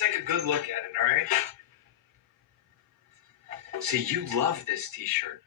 take a good look at it, all right? See, you love this t-shirt.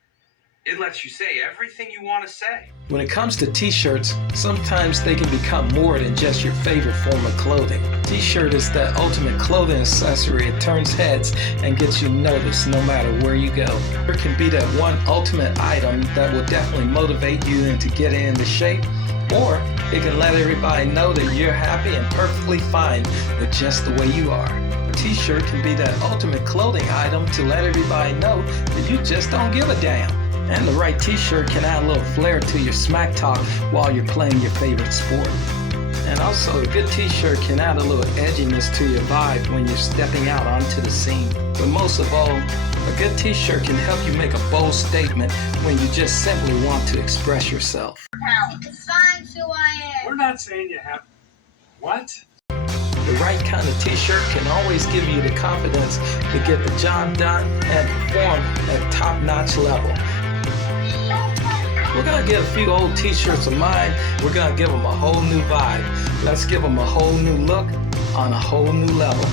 It lets you say everything you want to say. When it comes to t-shirts, sometimes they can become more than just your favorite form of clothing. T-shirt is that ultimate clothing accessory. It turns heads and gets you noticed no matter where you go. It can be that one ultimate item that will definitely motivate you into getting into shape, or it can let everybody know that you're happy and perfectly fine with just the way you are. A t-shirt can be that ultimate clothing item to let everybody know that you just don't give a damn. And the right t-shirt can add a little flair to your smack talk while you're playing your favorite sport. And also, a good t-shirt can add a little edginess to your vibe when you're stepping out onto the scene. But most of all, a good t-shirt can help you make a bold statement when you just simply want to express yourself. It defines who I am. We're not saying you have... What? The right kind of t-shirt can always give you the confidence to get the job done and perform at top-notch level. We're gonna get a few old t-shirts of mine. We're gonna give them a whole new vibe. Let's give them a whole new look on a whole new level.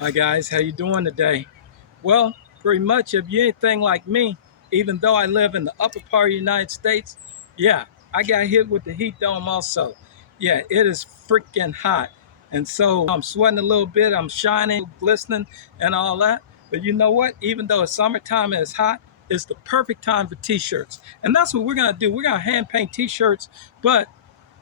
Hi guys, how you doing today? Well, pretty much if you anything like me, even though I live in the upper part of the United States, yeah, I got hit with the heat dome also. Yeah, it is freaking hot. And so I'm sweating a little bit, I'm shining, glistening and all that. But you know what? Even though it's summertime and it's hot, it's the perfect time for t-shirts. And that's what we're gonna do. We're gonna hand paint t-shirts, but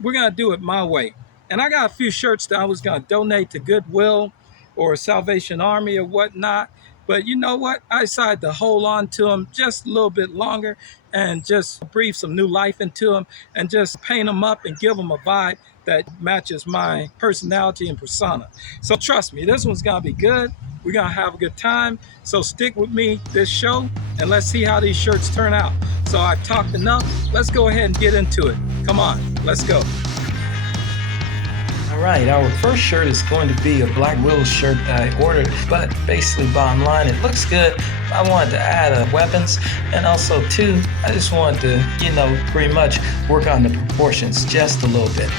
we're gonna do it my way. And I got a few shirts that I was gonna donate to Goodwill or Salvation Army or whatnot. But you know what? I decided to hold on to them just a little bit longer and just breathe some new life into them and just paint them up and give them a vibe that matches my personality and persona. So trust me, this one's gonna be good. We're gonna have a good time. So stick with me this show and let's see how these shirts turn out. So I've talked enough. Let's go ahead and get into it. Come on, let's go. Alright, our first shirt is going to be a Black Widow shirt that I ordered, but basically bottom line, it looks good. I wanted to add weapons, and also too, I just wanted to, pretty much work on the proportions just a little bit.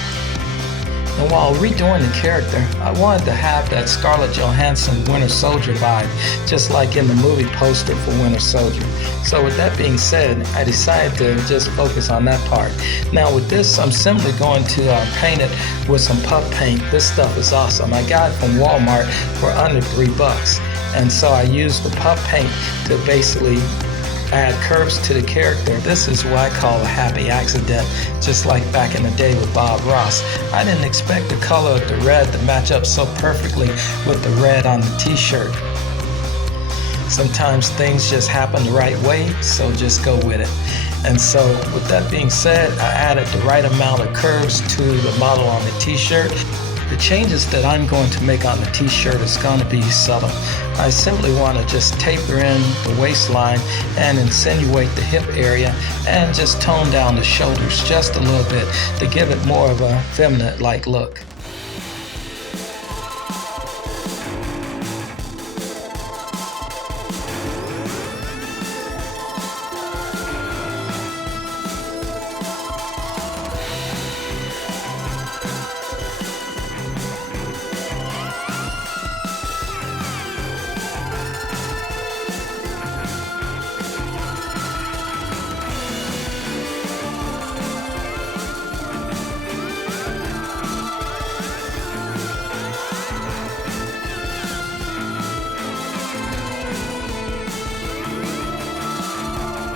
And while redoing the character, I wanted to have that Scarlett Johansson Winter Soldier vibe, just like in the movie poster for Winter Soldier. So with that being said, I decided to just focus on that part. Now with this, I'm simply going to paint it with some puff paint. This stuff is awesome. I got it from Walmart for under $3. And so I used the puff paint to basically add curves to the character. This is what I call a happy accident, just like back in the day with Bob Ross. I didn't expect the color of the red to match up so perfectly with the red on the t-shirt. Sometimes things just happen the right way, so just go with it. And so with that being said, I added the right amount of curves to the model on the t-shirt. The changes that I'm going to make on the t-shirt is going to be subtle. I simply want to just taper in the waistline and insinuate the hip area and just tone down the shoulders just a little bit to give it more of a feminine-like look.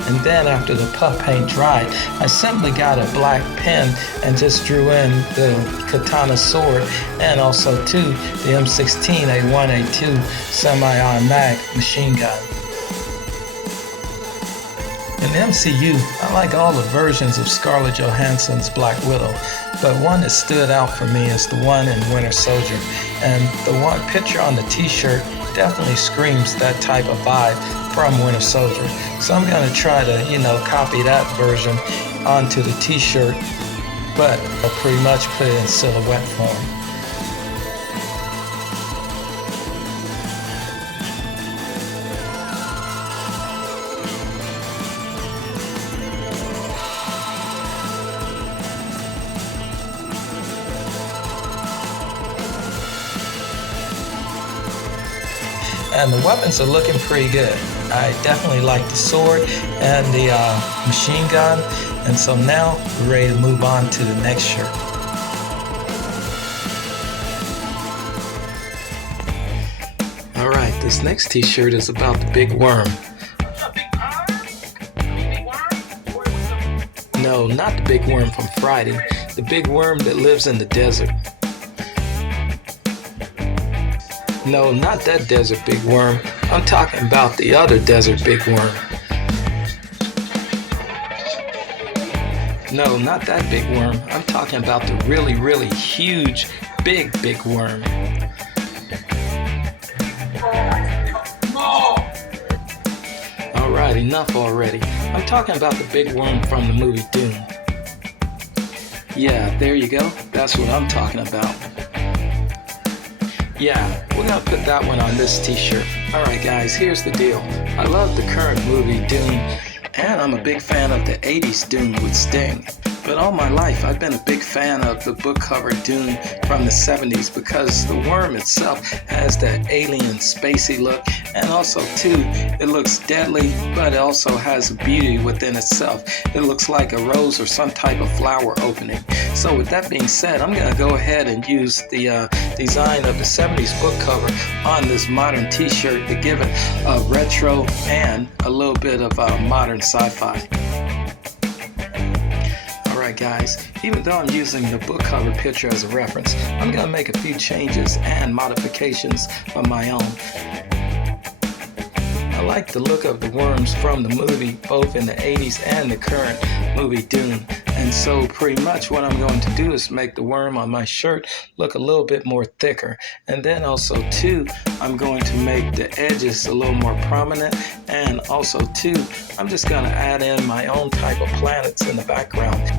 And then after the puff paint dried, I simply got a black pen and just drew in the katana sword and also too the M16 A1 A2 semi-automatic machine gun. In the MCU, I like all the versions of Scarlett Johansson's Black Widow, but one that stood out for me is the one in Winter Soldier, and the one picture on the t-shirt definitely screams that type of vibe from Winter Soldier. So I'm going to try to, copy that version onto the t-shirt, but I pretty much put it in silhouette form. And the weapons are looking pretty good. I definitely like the sword and the machine gun. And so now we're ready to move on to the next shirt. All right, this next t-shirt is about the big worm. No, not the big worm from Friday. The big worm that lives in the desert. No, not that desert big worm. I'm talking about the other desert big worm. No, not that big worm. I'm talking about the really, really huge, big worm. Alright, enough already. I'm talking about the big worm from the movie Dune. Yeah, there you go. That's what I'm talking about. Yeah, we're gonna put that one on this t-shirt. Alright guys, here's the deal. I love the current movie Dune, and I'm a big fan of the 80s Dune with Sting. But all my life, I've been a big fan of the book cover Dune from the 70s because the worm itself has that alien spacey look, and also too, it looks deadly, but it also has a beauty within itself. It looks like a rose or some type of flower opening. So with that being said, I'm gonna go ahead and use the design of the 70s book cover on this modern t-shirt to give it a retro and a little bit of modern sci-fi. Alright guys, even though I'm using the book cover picture as a reference, I'm going to make a few changes and modifications of my own. I like the look of the worms from the movie, both in the 80s and the current movie Dune. And so pretty much what I'm going to do is make the worm on my shirt look a little bit more thicker. And then also too, I'm going to make the edges a little more prominent. And also too, I'm just going to add in my own type of planets in the background.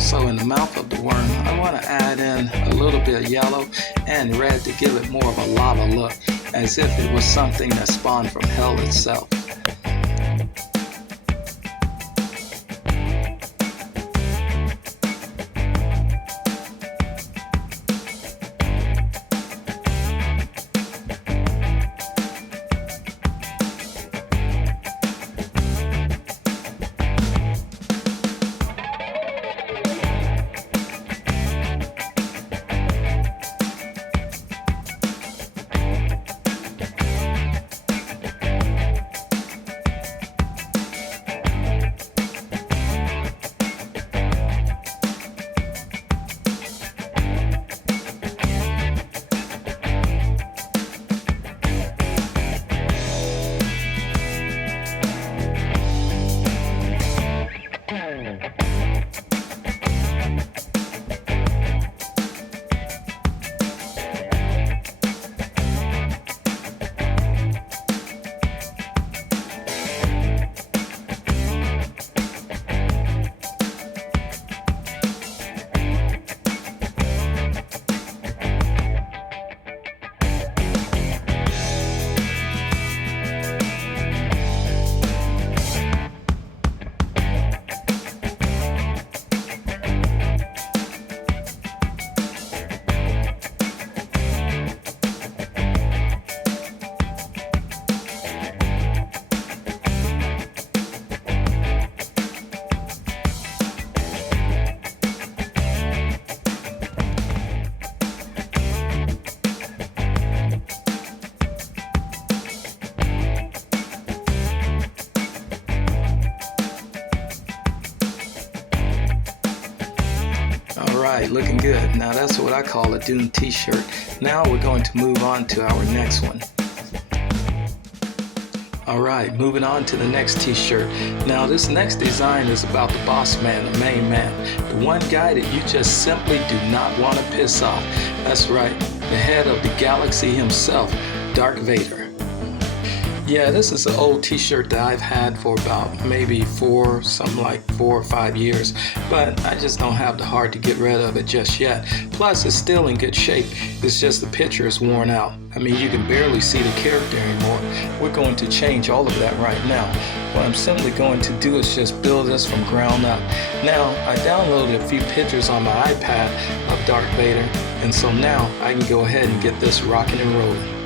also in the mouth of the worm, I want to add in a little bit of yellow and red to give it more of a lava look, as if it was something that spawned from hell itself. Alright, looking good. Now that's what I call a Dune t-shirt. Now we're going to move on to our next one. Alright, moving on to the next t-shirt. Now this next design is about the boss man, the main man. The one guy that you just simply do not want to piss off. That's right, the head of the galaxy himself, Darth Vader. Yeah, this is an old t-shirt that I've had for about maybe 4 or 5 years, but I just don't have the heart to get rid of it just yet. Plus, it's still in good shape. It's just the picture is worn out. I mean, you can barely see the character anymore. We're going to change all of that right now. What I'm simply going to do is just build this from ground up. Now, I downloaded a few pictures on my iPad of Darth Vader, and so now I can go ahead and get this rocking and rolling.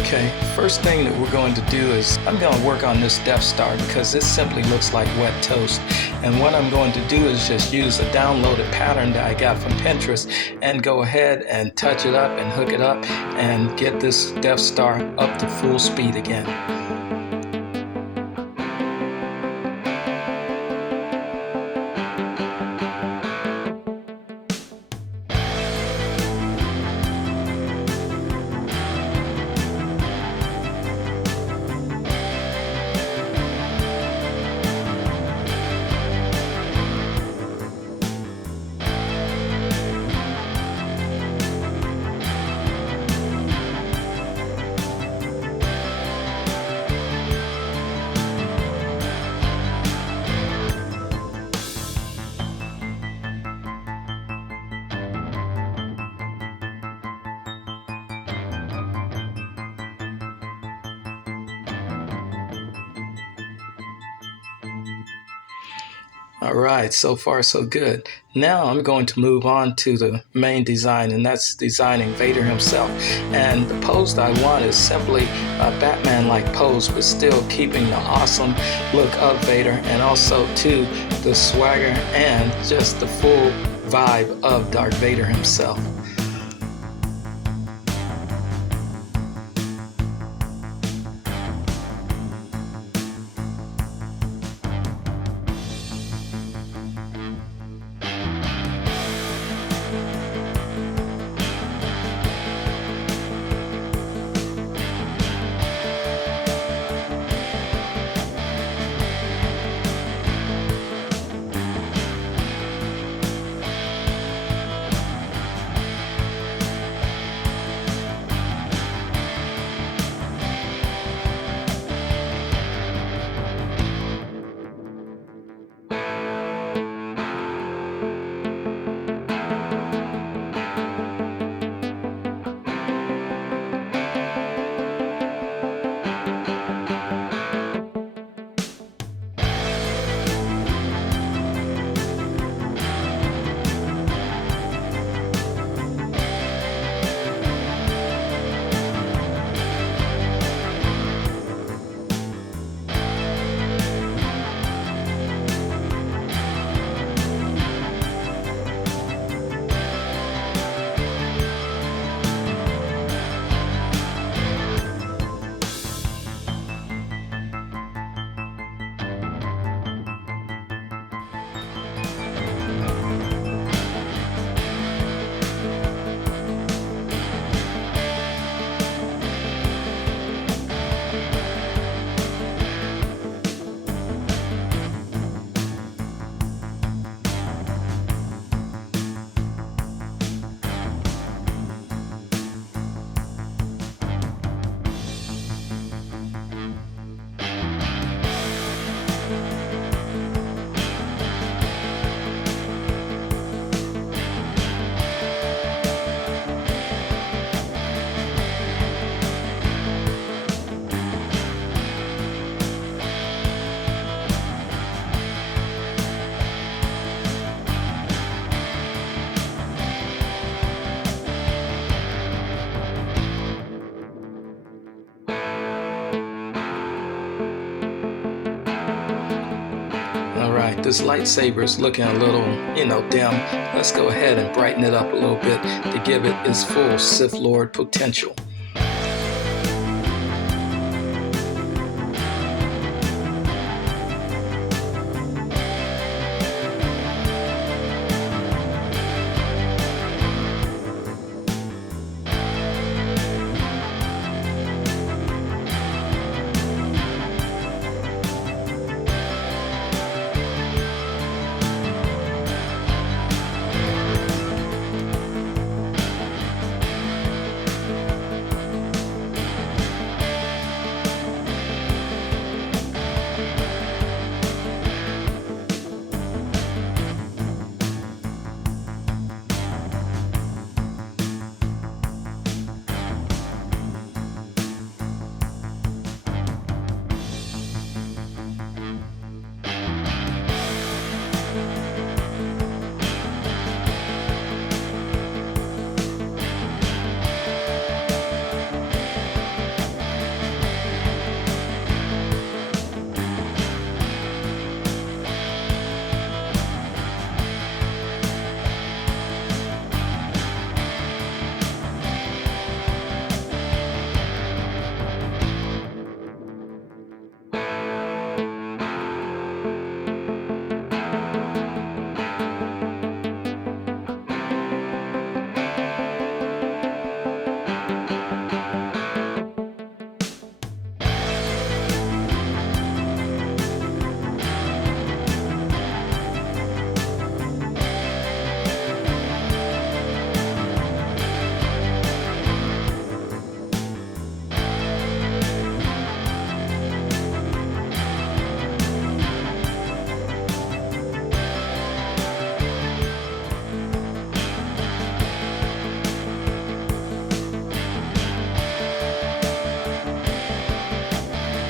Okay, first thing that we're going to do is I'm going to work on this Death Star because this simply looks like wet toast. And what I'm going to do is just use a downloaded pattern that I got from Pinterest and go ahead and touch it up and hook it up and get this Death Star up to full speed again. Alright, so far so good. Now I'm going to move on to the main design, and that's designing Vader himself. And the pose that I want is simply a Batman-like pose, but still keeping the awesome look of Vader, and also too the swagger and just the full vibe of Darth Vader himself. right, this lightsaber is looking a little, dim. Let's go ahead and brighten it up a little bit to give it its full Sith Lord potential.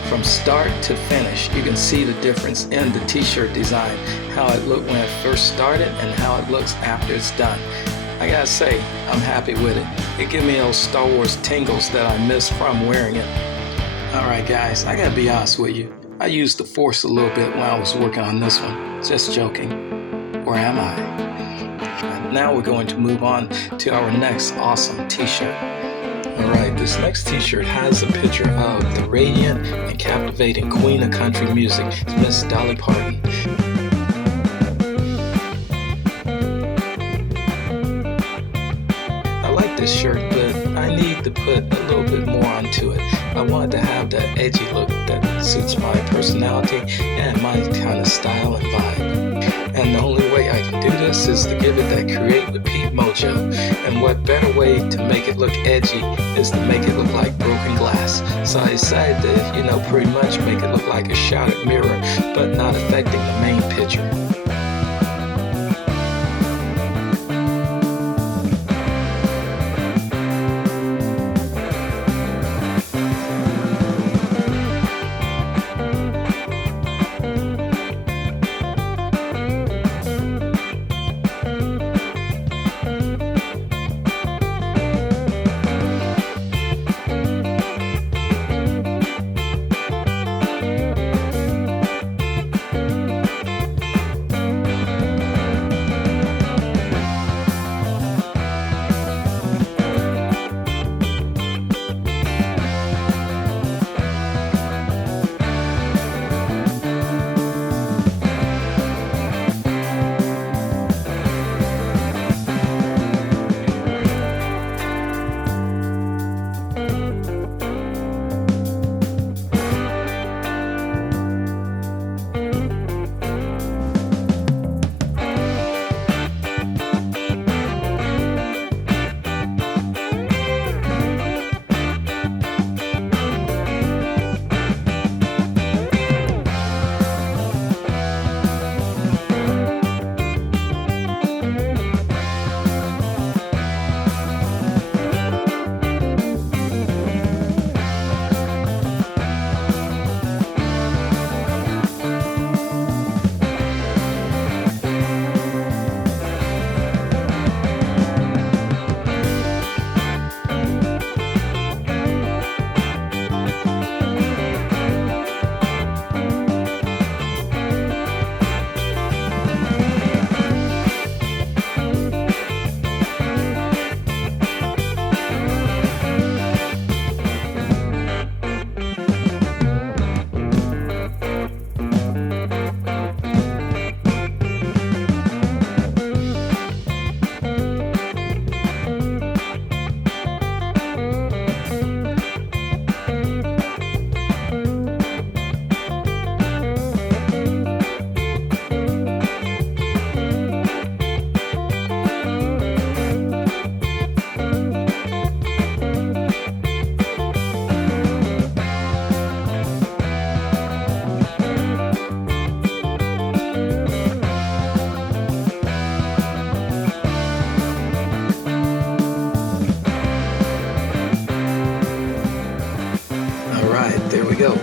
From start to finish, you can see the difference in the t-shirt design, how it looked when it first started and how it looks after it's done. I gotta say, I'm happy with it. It gives me those Star Wars tingles that I miss from wearing it. Alright guys, I gotta be honest with you. I used the Force a little bit when I was working on this one. Just joking. Or am I? And now we're going to move on to our next awesome t-shirt. Alright, this next t-shirt has a picture of the radiant and captivating queen of country music, Miss Dolly Parton. I like this shirt, but I need to put a little bit more onto it. I wanted to have that edgy look that suits my personality and my kind of style and vibe. And the only way I can do this is to give it that Create with Pete mojo. And what better way to make it look edgy is to make it look like broken glass. So I decided to, pretty much make it look like a shattered mirror, but not affecting the main picture.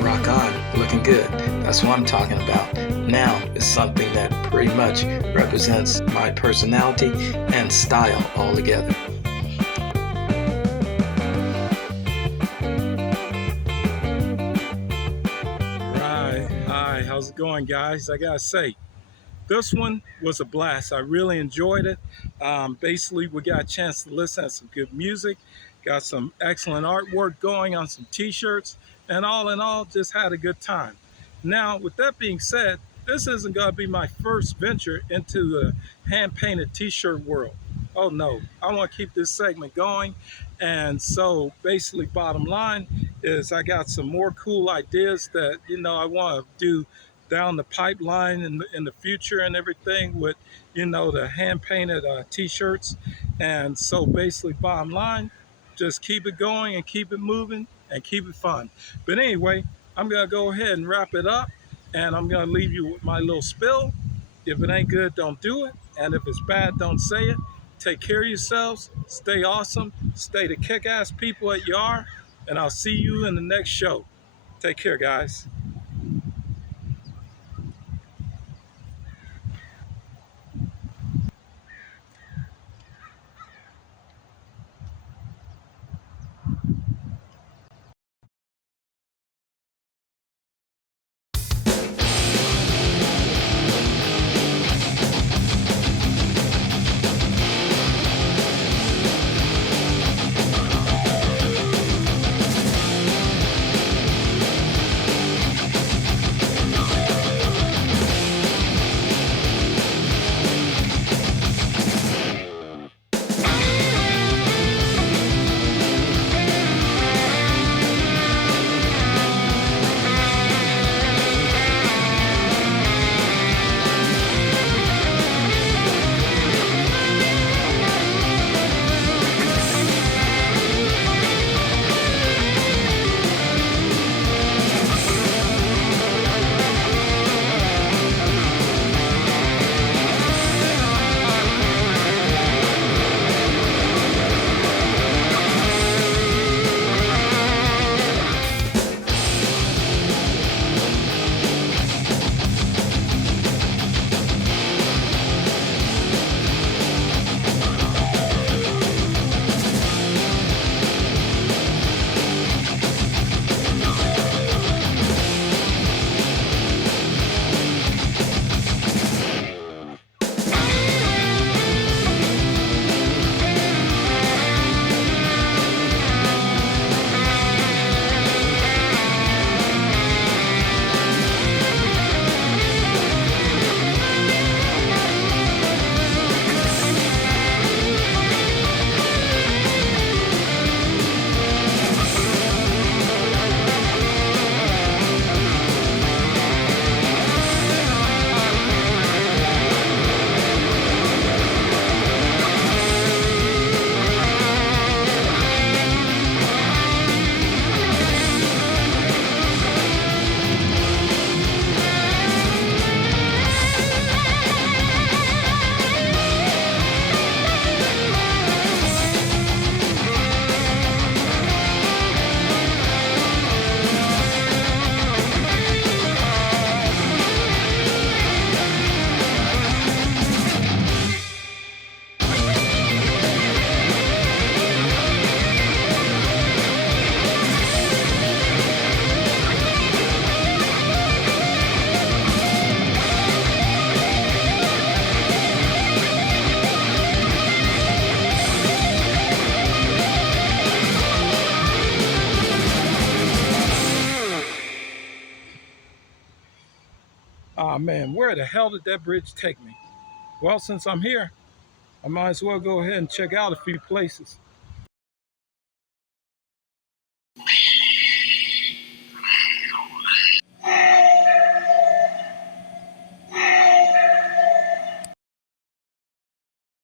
Rock on, looking good. That's what I'm talking about. Now is something that pretty much represents my personality and style altogether. Right, hi, how's it going, guys? I gotta say, this one was a blast. I really enjoyed it. Basically, we got a chance to listen to some good music, got some excellent artwork going on some t-shirts, and all in all, just had a good time. Now, with that being said, this isn't going to be my first venture into the hand-painted t-shirt world. Oh no, I want to keep this segment going. And so basically, bottom line is I got some more cool ideas that, I want to do down the pipeline in the future and everything with, the hand painted t-shirts. And so basically bottom line, just keep it going and keep it moving and keep it fun. But anyway, I'm going to go ahead and wrap it up, and I'm going to leave you with my little spill. If it ain't good, don't do it. And if it's bad, don't say it. Take care of yourselves. Stay awesome. Stay the kick-ass people that you are. And I'll see you in the next show. Take care, guys. Oh man, where the hell did that bridge take me? Well, since I'm here, I might as well go ahead and check out a few places.